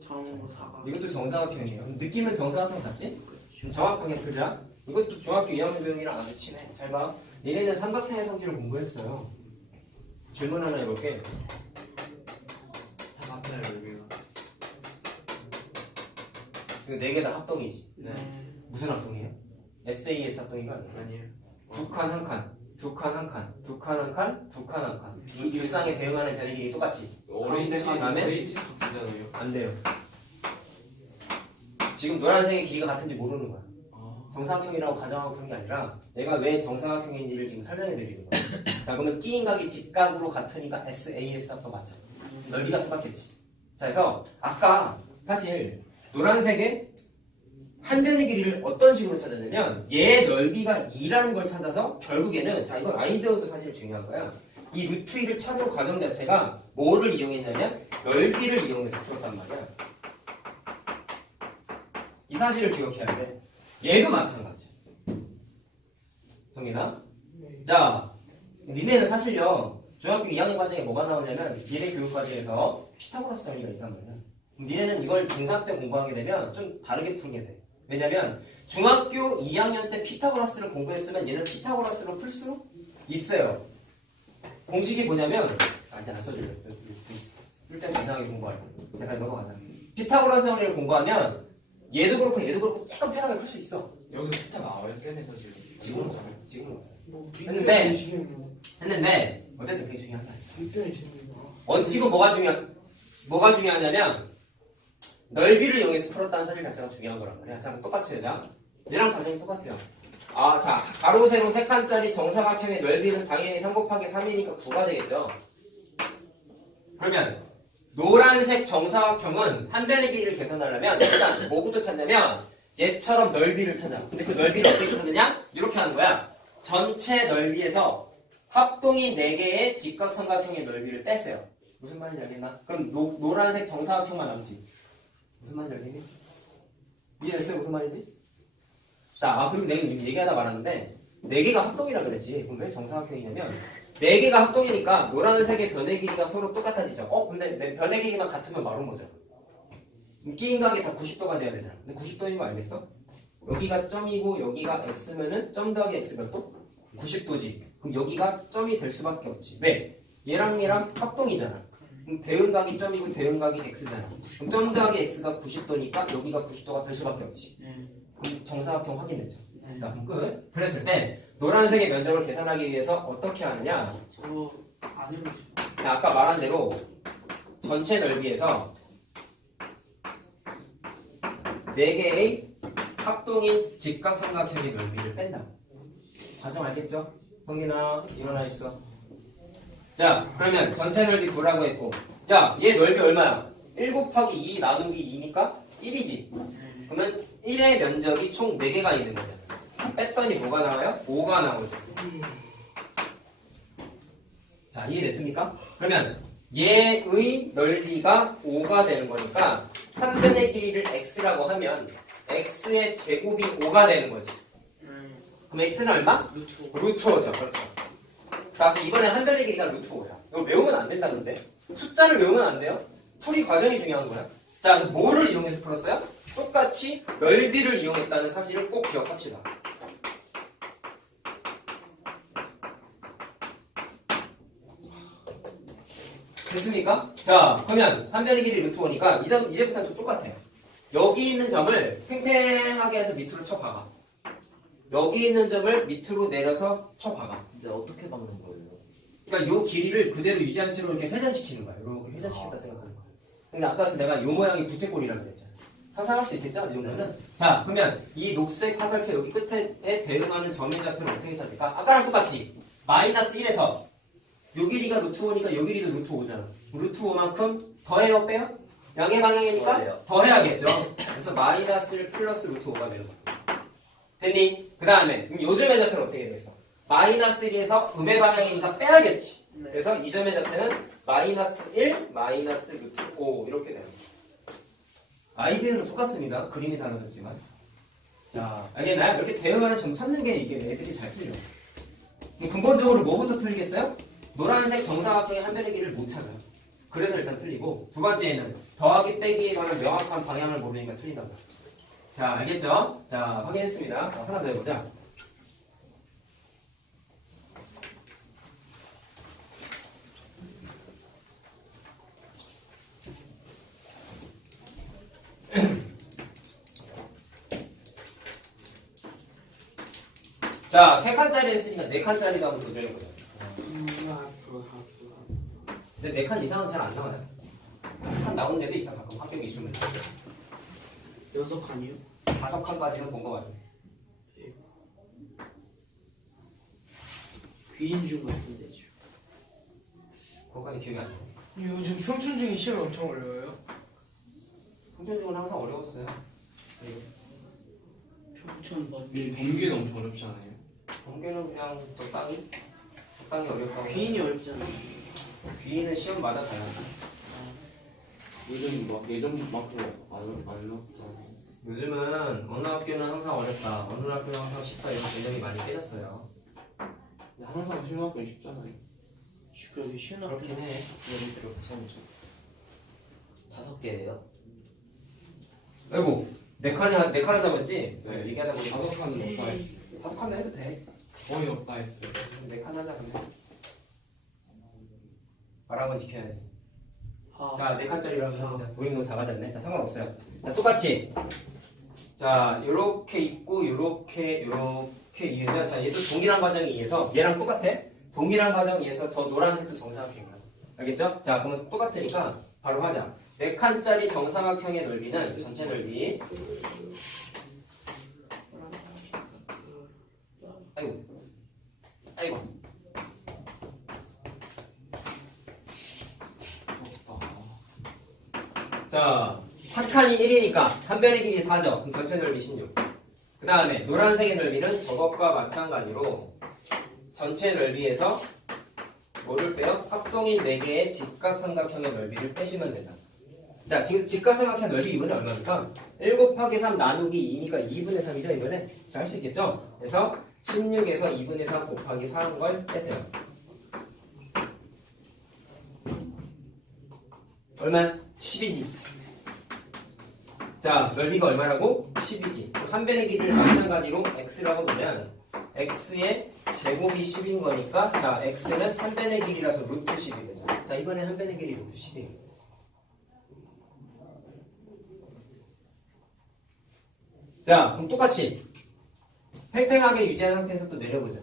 정사각. 이것도 정사각형이에요. 느낌은 정사각형 같지? 좀 정확하게 풀자. 이것도 중학교 2학년 도형이랑 아주 친해. 잘 봐. 얘네는 삼각형의 성질을 공부했어요. 질문 하나 해볼게. 앞에 여기가. 이거 4개 다 합동이지. 네. 무슨 합동이에요? SAS 합동이가 아니에요. 아니에요. 두 칸 한 칸, 두 칸 한 칸, 두 칸 한 칸, 두 칸 한 칸. 이 쌍에 대응하는 변의 길이 똑같지? 오렌지 다음에? 오렌지 쓰잖아요. 안 돼요. 지금 노란색의 길이가 같은지 모르는 거야. 정사각형이라고 가정하고 그런 게 아니라 얘가 왜 정사각형인지를 지금 설명해 드리는 거야. 자, 그러면 끼인각이 직각으로 같으니까 SAS 합도 맞잖아. 넓이가 똑같겠지. 자, 그래서 아까 사실 노란색의 한 변의 길이를 어떤 식으로 찾았냐면 얘의 넓이가 2라는 걸 찾아서 결국에는, 자, 이건 아이디어도 사실 중요한 거야. 이 루트 2를 찾은 과정 자체가 뭐를 이용했냐면 넓이를 이용해서 풀었단 말이야. 이 사실을 기억해야 돼. 얘도 마찬가지. 동민아? 자, 니네는 사실요 중학교 2학년 과정에 뭐가 나오냐면 미래 교육 과정에서 피타고라스 원리가 있단 말이야. 니네는 이걸 중3 때 공부하게 되면 좀 다르게 풀게 돼. 왜냐면 중학교 2학년 때 피타고라스를 공부했으면 얘는 피타고라스로 풀 수 있어요. 공식이 뭐냐면 이제 안 써줄래. 쓸 때 이상하게 공부할 때. 잠깐 넘어가자. 피타고라스 정리를 공부하면 얘도 그렇고 얘도 그렇고 조금 편하게 풀 수 있어. 여기서 피타 나와요? 쌤에서 지금. 지금은 없어요. 지금은 없어요. 뭐 했는데 어쨌든 그게 중요한 게 아니야. 빅변이 재밌나? 원칙은 뭐가 중요하냐면 넓이를 이용해서 풀었다는 사실 자체가 중요한 거란 말이야. 자, 똑같이 해자. 얘랑 과정이 똑같아요. 아, 자, 가로 세로 3칸짜리 정사각형의 넓이는 당연히 3 곱하기 3이니까 9가 되겠죠. 그러면 노란색 정사각형은 한 변의 길이를 계산하려면 일단 뭐부터 찾냐면 얘처럼 넓이를 찾아. 근데 그 넓이를 어떻게 찾느냐? 이렇게 하는 거야. 전체 넓이에서 합동이 4개의 직각삼각형의 넓이를 떼세요. 무슨 말인지 알겠나? 그럼 노란색 정사각형만 남지. 무슨 말인지 알겠니? 이해됐어요? 무슨 말인지? 자, 그리고 내가 지금 얘기하다 말았는데 4개가 합동이라 그랬지. 그럼 왜 정사각형이냐면 4개가 합동이니까 노란색의 변의 길이가 서로 똑같아지죠. 근데 내 변의 길이만 같으면 말은 뭐죠? 끼인각이 다 90도가 돼야 되잖아. 근데 90도인 거 알겠어? 여기가 점이고 여기가 x면은 점 더하기 x가 또 90도지. 그럼 여기가 점이 될 수밖에 없지. 왜? 얘랑 얘랑 합동이잖아. 그럼 대응각이 점이고 대응각이 x잖아. 그럼 점 더하기 x가 90도니까 여기가 90도가 될 수밖에 없지. 네. 그럼 정사각형 확인됐죠. 네. 자, 그럼 끝. 그랬을 때 노란색의 면적을 계산하기 위해서 어떻게 하느냐? 저안 해보죠. 자, 아까 말한 대로 전체 넓이에서 4개의 합동인 직각삼각형의 넓이를 뺀다. 과정 알겠죠? 형민아 일어나 있어. 자, 그러면 전체 넓이 9라고 했고, 야, 얘 넓이 얼마야? 1 곱하기 2 나누기 2니까 1이지. 그러면 1의 면적이 총 4개가 있는 거잖아. 뺐더니 뭐가 나와요? 5가 나오죠. 자, 이해됐습니까? 그러면 얘의 넓이가 5가 되는 거니까 한 변의 길이를 x라고 하면 x의 제곱이 5가 되는 거지. 그럼 x는 얼마? 루트. 루트 5죠. 그렇죠. 자, 그래서 이번에 한 변의 길이가 루트 5야. 이거 외우면 안 된다는데? 숫자를 외우면 안 돼요? 풀이 과정이 중요한 거야. 자, 그래서 뭐를 이용해서 풀었어요? 똑같이 넓이를 이용했다는 사실을 꼭 기억합시다. 됐습니까? 자, 그러면 한 변의 길이 루트 5니까 이제부터는 또 똑같아요. 여기 있는 점을 팽팽하게 해서 밑으로 쳐박아. 여기 있는 점을 밑으로 내려서 쳐박아. 근데 어떻게 박는 거예요? 그러니까 요 길이를 그대로 유지한 채로 이렇게 회전시키는 거야. 이렇게 회전시켰다 생각하는 거야. 근데 아까 내가 요 모양이 부채꼴이라고 그랬잖아. 상상할 수 있겠죠? 이 정도는. 자, 그러면 이 녹색 화살표 여기 끝에 대응하는 점의 좌표를 어떻게 찾을까? 아까랑 똑같지? 마이너스 1에서 요 길이가 루트 5니까 요 길이도 루트 5잖아. 루트 5만큼 더해요, 빼요? 양의 방향이니까 더해요. 더해야겠죠. 그래서 마이너스 1 플러스 루트 5가 되는 거야. 됐니? 그 다음에 요즘의 좌표는 어떻게 되겠어? 마이너스 1에서 음의 방향이니까 빼야겠지. 네. 그래서 이 점의 좌표는 마이너스 1 마이너스 루트 5 이렇게 되는 거야. 아이디어는 똑같습니다. 그림이 달라졌지만. 자, 알겠나요? 이렇게 대응하는 점 찾는 게 이게 애들이 잘 틀려. 그럼 근본적으로 뭐부터 틀리겠어요? 노란색 정사각형의 한 변의 길이를 못 찾아요. 그래서 일단 틀리고, 두 번째는 더하기 빼기에 관한 명확한 방향을 모르니까 틀린다고. 자, 알겠죠? 자, 확인했습니다. 자, 하나 더 해보자. 자, 3칸짜리 했으니까 4칸짜리도 한번 도전해보자. 근데 4칸 이상은 잘 안 나와요. 5칸 나오는 데도 있어. 가끔 합격 이슈면. 6칸이요? 5칸까지는 본 거 같아요. 귀인중 같은데 지금. 그거까지 기억이 안 나요. 요즘 평촌중이 시험이 엄청 어려워요. 평균적은 항상 어려웠어요. 평촌 먼. 범규는 엄청 어렵지 않아요? 공개는 그냥 적당히 어렵다고. 귀인이 어렵잖아. 귀인은 시험마다 달라요. 요즘 막 예전만큼 어렵잖아요. 요즘은 어느 학교는 항상 어렵다, 어느 학교는 항상 쉽다 이런 개념이 많이 깨졌어요. 근데 항상 시험학교 쉽잖아요. 시끄럽게 쉬운 학교. 그렇긴 해. 예를 들어 부산주 5개예요? 아이고, 네 칸을 잡았지? 네. 얘기하다 보니까 5칸은 없다 했어요. 5칸은 해도 돼. 거의 없다 했어요. 4칸 하자 그러면. 말 한번 지켜야지. 아, 자, 4칸짜리로 한번 해보자. 우리 너무 작아졌네. 자, 상관없어요. 자, 똑같이. 자, 요렇게 있고, 요렇게 이해죠. 자, 얘도 동일한 과정에 의해서, 얘랑 똑같아. 동일한 과정에 의해서 저 노란색도 정사각형이야. 알겠죠? 자, 그러면 똑같으니까 바로 하자. 4칸짜리 정사각형의 넓이는 전체 넓이. 아이고. 자, 한 칸이 1이니까 한 변의 길이 4죠. 그럼 전체 넓이 16. 그 다음에 노란색의 넓이는 저것과 마찬가지로 전체 넓이에서 뭐를 빼요? 합동인 4개의 직각삼각형의 넓이를 빼시면 된다. 자, 지금 직각삼각형 넓이 이번에 얼마입니까? 1 곱하기 3 나누기 2니까 2분의 3이죠, 이번에? 자, 할 수 있겠죠? 그래서 16에서 2분의 3 곱하기 4한 걸 빼세요. 얼마야? 10이지. 자, 넓이가 얼마라고? 10이지. 한 변의 길이를 마찬가지로 x라고 보면 x의 제곱이 10인 거니까 자, x는 한 변의 길이라서 루트 10이 되죠. 자, 이번에 한 변의 길이 루트 10이에요. 자, 그럼 똑같이 팽팽하게 유지한 상태에서 또 내려보자.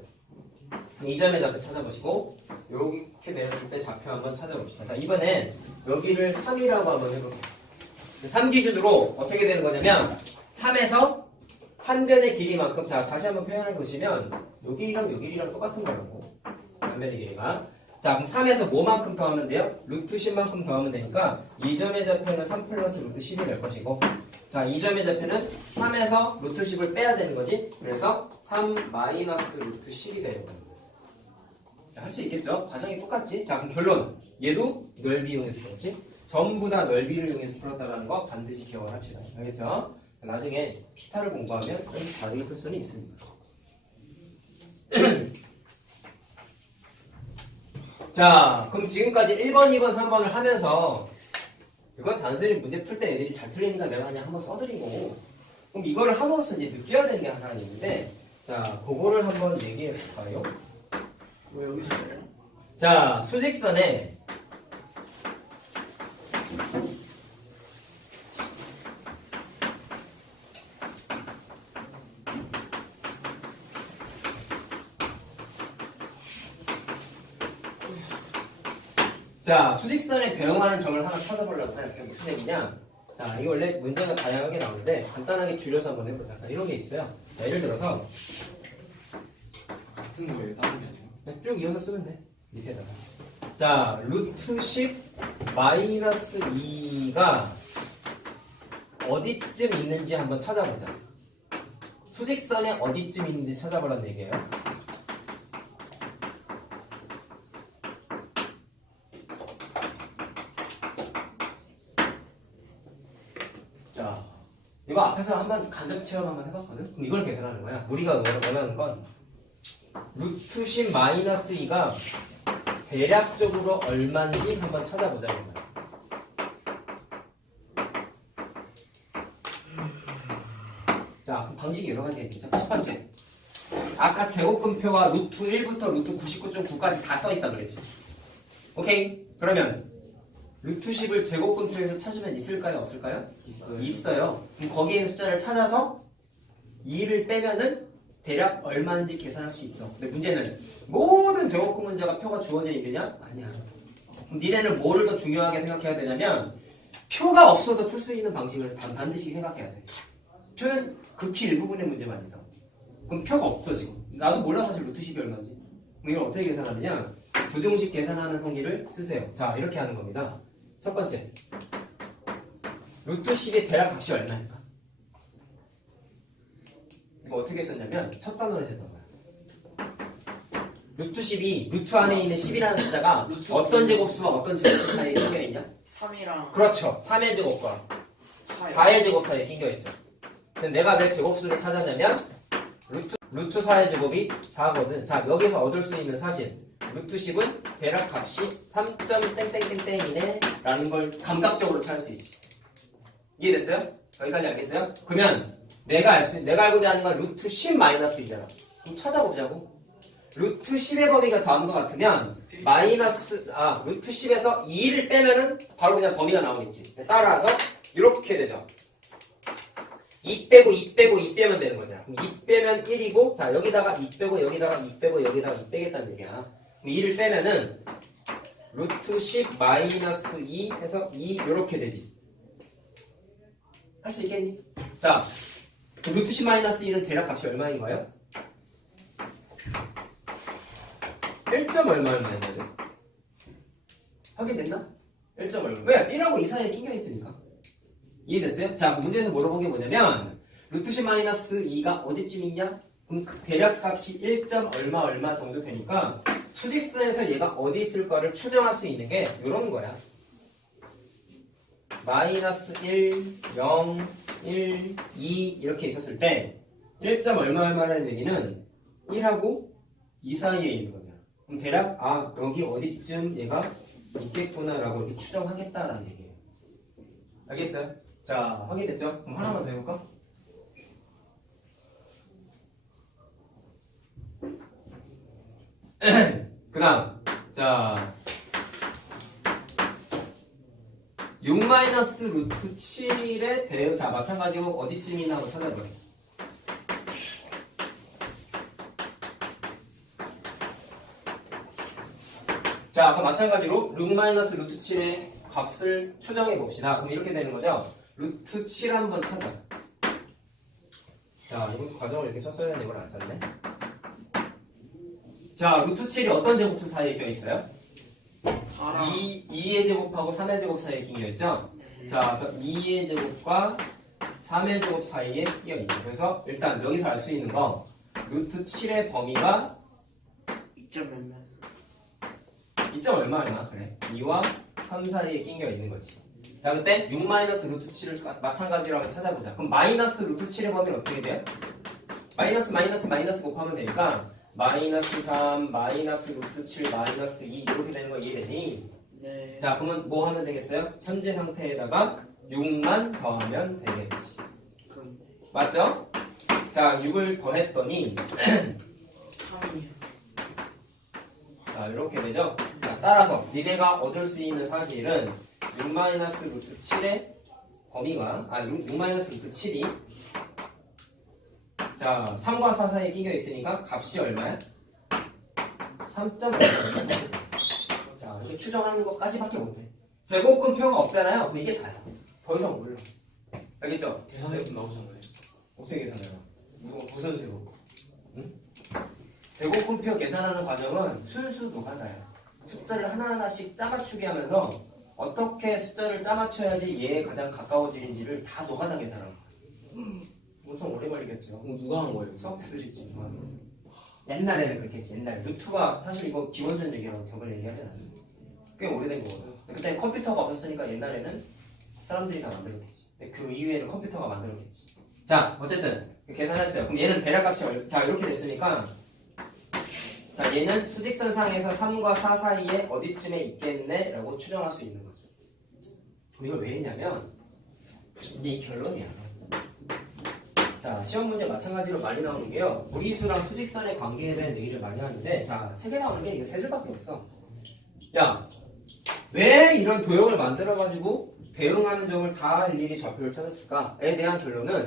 이 점의 좌표 찾아보시고 이렇게 내렸을 때 좌표 한번 찾아봅시다. 자, 이번엔 여기를 3이라고 한번 해볼게요. 3 기준으로 어떻게 되는 거냐면 3에서 한 변의 길이만큼, 자, 다시 한번 표현해 보시면 요 길이랑 똑같은 거라고. 한 변의 길이가. 자, 그럼 3에서 뭐만큼 더하면 돼요? 루트 10만큼 더하면 되니까 이 점의 좌표는 3 플러스 루트 10이 될 것이고, 자, 이 점의 좌표는 3에서 루트 10을 빼야 되는 거지. 그래서 3 마이너스 루트 10이 되는 거예요. 할 수 있겠죠? 과정이 똑같지? 자, 그럼 결론. 얘도 넓이 이용해서 풀었지? 전부 다 넓이를 이용해서 풀었다는 거 반드시 기억을 합시다. 알겠죠? 나중에 피타를 공부하면 다르게 풀 수는 있습니다. 자, 그럼 지금까지 1번, 2번, 3번을 하면서 이건 단순히 문제 풀 때 애들이 잘 틀리니까 내가 그냥 한번 써드리고, 그럼 이거를 함으로써 이제 느껴야 되는 게 하나는 있는데, 자, 그거를 한번 얘기해 볼까요? 왜 여기서 해요? 자, 수직선에 자, 수직선에 대응하는 점을 하나 찾아보려고 하는데 무슨 얘기냐? 자, 이거 원래 문제가 다양하게 나오는데 간단하게 줄여서 한번 해보자. 자, 이런 게 있어요. 자, 예를 들어서 같은 거예요, 다른 게 아니에요. 그냥 쭉 이어서 쓰면 돼. 밑에다가. 자, 루트 10 마이너스 2가 어디쯤 있는지 한번 찾아보자. 수직선에 어디쯤 있는지 찾아보라는 얘기예요. 자, 이거 앞에서 한번 간접 체험 한번 해봤거든? 그럼 이걸 계산하는 거야. 우리가 원하는 건 루트 10 마이너스 2가 대략적으로 얼마인지 한번 찾아보자는 거야. 자, 그럼 방식이 여러 가지가 있겠죠. 첫 번째, 아까 제곱근표가 루트 1부터 루트 99.9까지 다 써있다 그랬지. 오케이? 그러면 루트 10을 제곱근표에서 찾으면 있을까요? 없을까요? 있어요. 그럼 거기에 있는 숫자를 찾아서 2를 빼면은 대략 얼마인지 계산할 수 있어. 근데 문제는 모든 제곱근 문제가 표가 주어져 있느냐? 아니야. 그럼 니네는 뭐를 더 중요하게 생각해야 되냐면 표가 없어도 풀 수 있는 방식을 반드시 생각해야 돼. 표는 극히 일부분의 문제만이다. 그럼 표가 없어 지금. 나도 몰라 사실 루트 10이 얼마인지. 그럼 이걸 어떻게 계산하느냐? 부등식 계산하는 성질을 쓰세요. 자, 이렇게 하는 겁니다. 첫 번째, 루트 10의 대략 값이 얼마일까? 이거 어떻게 썼냐면 첫 단원을 썼던 거야. 루트 10이 루트 안에 있는 10이라는 숫자가 어떤 제곱수와 어떤 제곱수 사이에 낀겨 있냐? 3이랑 그렇죠. 3의 제곱과 4요. 4의 제곱 사이에 낀겨 있죠. 근데 내가 내 제곱수를 찾았냐면 루트 4의 제곱이 4거든. 자, 여기서 얻을 수 있는 사실, 루트 10은 대략 값이 3.땡땡땡땡이네 라는 걸 감각적으로 찾을 수 있지. 이해됐어요? 여기까지 알겠어요? 그러면 내가 알고자 하는 건 루트 10 마이너스 2잖아. 그럼 찾아보자고. 루트 10의 범위가 다음과 같으면 마이너스 루트 10에서 2를 빼면은 바로 그냥 범위가 나오겠지. 따라서 이렇게 되죠. 2 빼고 2 빼고 2 빼면 되는 거잖아. 그럼 2 빼면 1이고, 자 여기다가 2 빼고 여기다가 2 빼고 여기다가 2 빼겠다는 얘기야. 그럼 2를 빼면은 루트 10 마이너스 2 해서 2 이렇게 되지. 할 수 있겠니? 자, 루트 10 마이너스 1은 대략 값이 얼마인 거예요? 1점 얼마였나요? 확인됐나? 1점 얼마. 왜? 1하고 2 사이에 끼겨 있으니까. 이해됐어요? 자, 문제에서 물어본 게 뭐냐면 루트 10 마이너스 2가 어디쯤 있냐? 그럼 그 대략 값이 1점 얼마 정도 되니까 수직선에서 얘가 어디 있을 거를 추정할 수 있는 게 이런 거야. 마이너스 1, 0, 1, 2 이렇게 있었을 때 1점 얼마라는 얘기는 1하고 2 사이에 있는 거잖아. 그럼 대략 여기 어디쯤 얘가 있겠구나라고 이렇게 추정하겠다라는 얘기예요. 알겠어요? 자, 확인됐죠? 그럼 하나만 더 해볼까? 그 다음 자 6 마이너스 루트 7의 대응. 자, 마찬가지로 어디쯤이나 한번 찾아봐요. 자, 아까 마찬가지로 6 마이너스 루트 7의 값을 추정해 봅시다. 그럼 이렇게 되는 거죠. 루트 7 한번 찾아. 자, 이거 과정을 이렇게 썼어야 되는데 이걸 안 썼네. 자, 루트 7이 어떤 제곱수 사이에 껴 있어요? 2의 제곱하고 3의 제곱 사이에 끼어 있죠? 자, 그래서 2의 제곱과 3의 제곱 사이에 끼어 있죠. 그래서 일단 여기서 알 수 있는 거 루트 7의 범위가 2점 몇몇 2점 얼마? 그래. 2와 3 사이에 끼어 있는 거지. 자, 그때 6 마이너스 루트 7을 마찬가지로 한번 찾아보자. 그럼 마이너스 루트 7의 범위는 어떻게 돼요? 마이너스 곱하면 되니까 마이너스 3, 마이너스 루트 7, 마이너스 2 이렇게 되는 거 이해되니? 네. 자, 그러면 뭐 하면 되겠어요? 현재 상태에다가 6만 더하면 되겠지. 그럼 맞죠? 자, 6을 더했더니 3이요. 자, 이렇게 되죠? 자, 따라서 니네가 얻을 수 있는 사실은 6 마이너스 루트 7의 범위가 6 마이너스 루트 7이 자, 3과 4 사이에 끼겨 있으니까 값이 얼마야? 3.5. 자, 이렇게 추정하는 것까지밖에 못해. 제곱근표가 없잖아요. 그럼 이게 다야. 더 이상 몰라. 알겠죠? 계산해서 나오잖아요. 어떻게 계산해요? 무슨 제곱? 응? 제곱근표 계산하는 과정은 순수 노가다야. 숫자를 하나하나씩 짜맞추게 하면서 어떻게 숫자를 짜맞춰야지 얘에 가장 가까워지는지를 다 노가다 계산하는 거야. 엄청 오래 걸리겠죠. 그럼 누가 한 거예요? 수학자들이지. 옛날에는 그렇게 했지. 옛날에 루트가 사실 이거 기원전 얘기라고 저번에 얘기하잖아요. 꽤 오래된 거거든. 그때 컴퓨터가 없었으니까 옛날에는 사람들이 다 만들었겠지. 근데 그 이후에는 컴퓨터가 만들었겠지. 자, 어쨌든 계산했어요. 그럼 얘는 대략값이 자 이렇게 됐으니까 자 얘는 수직선상에서 3과 4 사이에 어디쯤에 있겠네 라고 추정할 수 있는 거죠. 그럼 이걸 왜 했냐면 네 결론이야. 자, 시험 문제 마찬가지로 많이 나오는 게요. 무리수랑 수직선의 관계에 대한 얘기를 많이 하는데 자, 세 개 나오는 게 이게 세 줄밖에 없어. 야, 왜 이런 도형을 만들어가지고 대응하는 점을 다 일일이 좌표를 찾았을까에 대한 결론은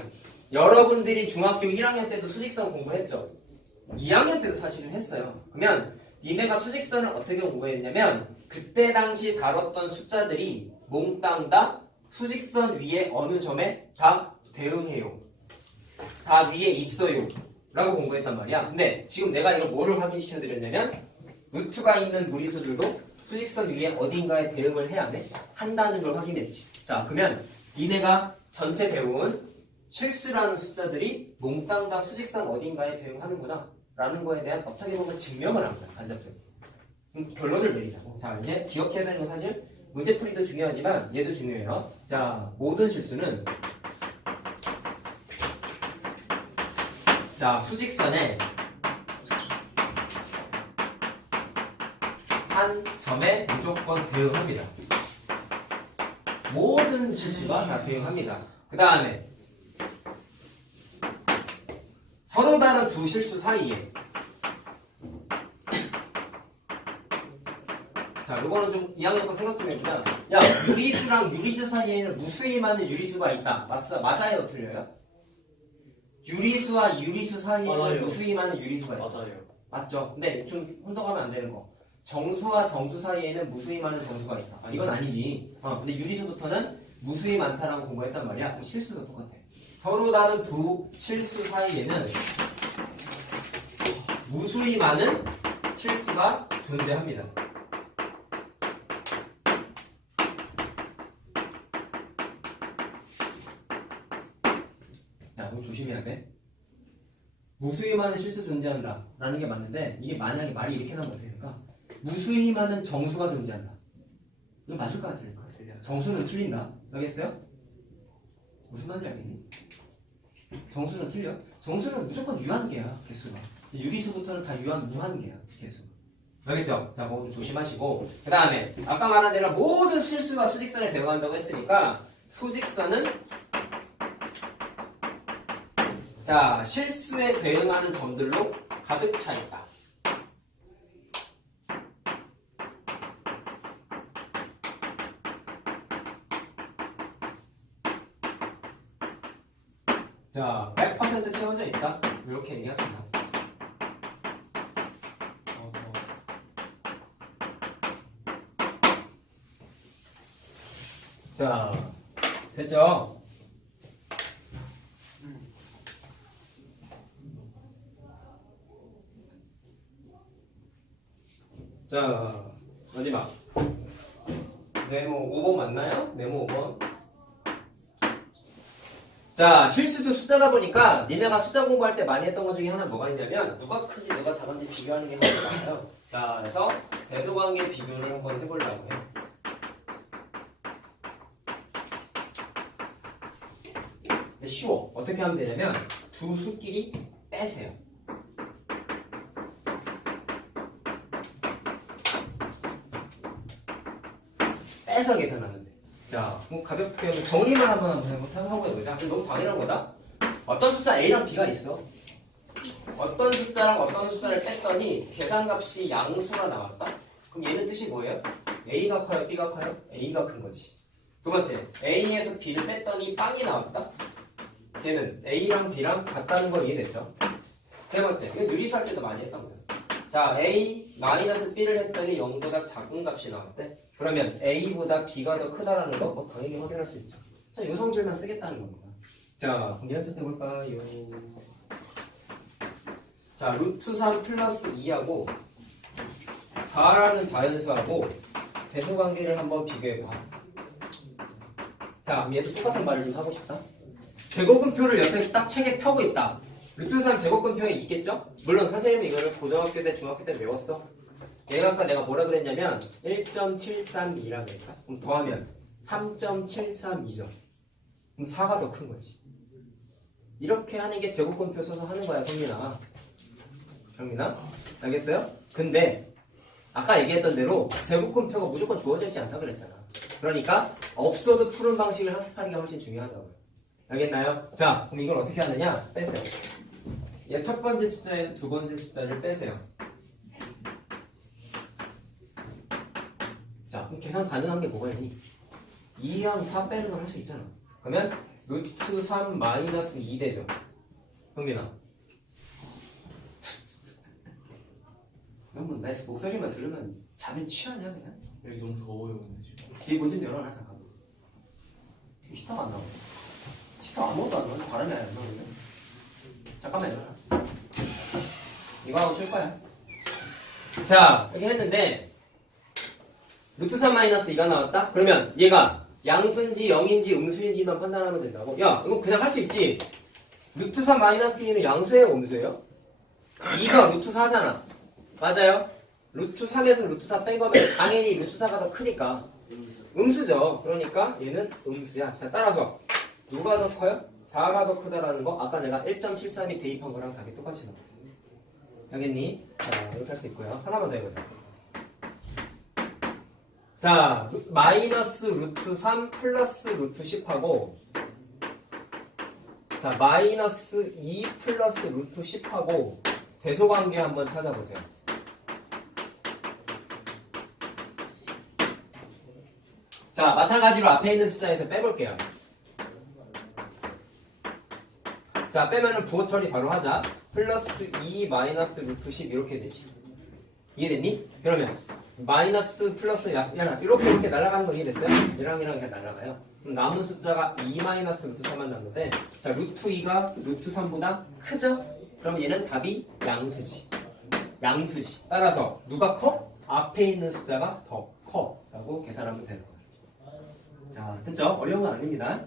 여러분들이 중학교 1학년 때도 수직선 공부했죠. 2학년 때도 사실은 했어요. 그러면 니네가 수직선을 어떻게 공부했냐면 그때 당시 다뤘던 숫자들이 몽땅 다 수직선 위에 어느 점에 다 대응해요. 다 위에 있어요 라고 공부했단 말이야. 근데 지금 내가 이거 뭐를 확인시켜 드렸냐면 루트가 있는 무리수들도 수직선 위에 어딘가에 대응을 해야 돼? 한다는 걸 확인했지. 자, 그러면 니네가 전체 대응은 실수라는 숫자들이 몽땅 다 수직선 어딘가에 대응하는구나 라는 거에 대한 어떻게 보면 증명을 한 거야. 간접적으로. 그럼 결론을 내리자고. 자, 이제 기억해야 되는 건 사실 문제풀이도 중요하지만 얘도 중요해요. 자, 모든 실수는 자, 수직선에 한 점에 무조건 대응합니다. 모든 실수가 다 대응합니다. 그 다음에 서로 다른 두 실수 사이에 요거는 좀 2학년 거 생각 좀 해보자. 야, 유리수랑 유리수 사이에는 무수히 많은 유리수가 있다. 맞아요? 틀려요? 유리수와 유리수 사이에는 맞아요. 무수히 많은 유리수가 있다. 맞아요. 맞죠? 근데 좀 혼동하면 안 되는 거. 정수와 정수 사이에는 무수히 많은 정수가 있다. 이건 아니지. 근데 유리수부터는 무수히 많다라고 공부했단 말이야. 그럼 실수도 똑같아. 서로 다른 두 실수 사이에는 무수히 많은 실수가 존재합니다. 자, 이거 조심해야 돼. 무수히 많은 실수 존재한다 라는 게 맞는데 이게 만약에 말이 이렇게 나오면 어떻게 될까? 무수히 많은 정수가 존재한다. 이거 맞을까 틀릴까? 정수는 틀린다. 알겠어요? 무슨 말인지 알겠니? 정수는 틀려. 정수는 무조건 유한계야, 개수가. 유리수부터는 다 무한계야, 개수가. 알겠죠? 자, 그거 좀 조심하시고. 그 다음에 아까 말한 대로 모든 실수가 수직선에 대응한다고 했으니까 수직선은 자, 실수에 대응하는 점들로 가득 차 있다. 자, 100% 채워져 있다. 이렇게 얘기합니다. 자, 됐죠? 자, 마지막. 네모 5번 맞나요? 네모 5번. 자, 실수도 숫자다 보니까 니네가 숫자 공부할 때 많이 했던 것 중에 하나 뭐가 있냐면 누가 큰지 누가 작은지 비교하는 게 하나 많아요. 자, 그래서 대소관계 비교를 한번 해보려고 해요. 근데 쉬워. 어떻게 하면 되냐면 두 수끼리 빼세요. 빼서 계산하면 돼. 자, 뭐 가볍게 정리만 한번 하고 해보자. 너무 당연한 거다. 어떤 숫자 A랑 B가 있어. 어떤 숫자랑 어떤 숫자를 뺐더니 계산값이 양수가 나왔다. 그럼 얘는 뜻이 뭐예요? A가 커요? B가 커요? A가 큰 거지. 두 번째, A에서 B를 뺐더니 빵이 나왔다. 걔는 A랑 B랑 같다는 거 이해됐죠? 세 번째, 이건 유리수 할 때도 많이 했던 거예요. 자, A-B를 했더니 0보다 작은 값이 나왔대. 그러면 A보다 B가 더 크다라는 거 뭐 당연히 확인할 수 있죠. 자, 요 성질만 쓰겠다는 겁니다. 자, 그럼 연습해볼까요? 자, 루트 3 플러스 2하고 4라는 자연수하고 대소관계를 한번 비교해봐. 자, 그럼 얘도 똑같은 말을 좀 하고 싶다. 제곱근표를 옆에 딱 책에 펴고 있다. 루트 3 제곱근표에 있겠죠? 물론 선생님이 이거를 고등학교 때, 중학교 때 배웠어. 얘가 아까 내가 뭐라 그랬냐면 1.732라 그랬다. 그럼 더하면 3.732죠. 그럼 4가 더 큰 거지. 이렇게 하는 게 제곱근표 써서 하는 거야, 성민아. 성민아? 알겠어요? 근데 아까 얘기했던 대로 제곱근표가 무조건 주어져 있지 않다 그랬잖아. 그러니까 없어도 푸는 방식을 학습하는 게 훨씬 중요하다고요. 알겠나요? 자, 그럼 이걸 어떻게 하느냐? 빼세요. 얘 첫 번째 숫자에서 두 번째 숫자를 빼세요. 자, 그럼 계산 가능한 게 뭐가 있니? 2랑 4 빼는 걸 할 수 있잖아. 그러면 루트 3 마이너스 2 되죠. 형민아. 너무 나 목소리만 들으면 잠이 취하냐 그냥? 여기 너무 더워요 근데 지금. 뒤에 문 좀 열어놔 잠깐만. 히터가 안 나오네. 히터 아무것도 안 나오네. 바람이 안 나오네. 잠깐만 열어놔. 이거 하고 쉴 거야. 자, 이렇게 했는데 루트 3 마이너스 2가 나왔다? 그러면 얘가 양수인지 0인지 음수인지만 판단하면 된다고? 야, 이거 그냥 할 수 있지. 루트 3 마이너스 2는 양수예요, 음수예요? 2가 루트 4잖아. 맞아요? 루트 3에서 루트 4 뺀 거면 당연히 루트 4가 더 크니까 음수죠. 그러니까 얘는 음수야. 자, 따라서 누가 더 커요? 4가 더 크다라는 거 아까 내가 1.73이 대입한 거랑 답이 똑같이 나왔죠. 알겠니? 자, 이렇게 할 수 있고요. 하나만 더 해보자. 자, 마이너스 루트 3 플러스 루트 10하고 자, 마이너스 2 플러스 루트 10하고 대소관계 한번 찾아보세요. 자, 마찬가지로 앞에 있는 숫자에서 빼볼게요. 자, 빼면은 부호 처리 바로 하자. 플러스 2 마이너스 루트 10 이렇게 되지. 이해됐니? 그러면 마이너스 플러스 이렇게 날아가는 거 이해됐어요? 얘랑 이렇게 날아가요. 그럼 남은 숫자가 2 마이너스 루트 3만 남는데, 자, 루트 2가 루트 3보다 크죠? 그럼 얘는 답이 양수지. 양수지. 따라서 누가 커? 앞에 있는 숫자가 더 커. 라고 계산하면 되는 거예요. 자, 됐죠? 어려운 건 아닙니다.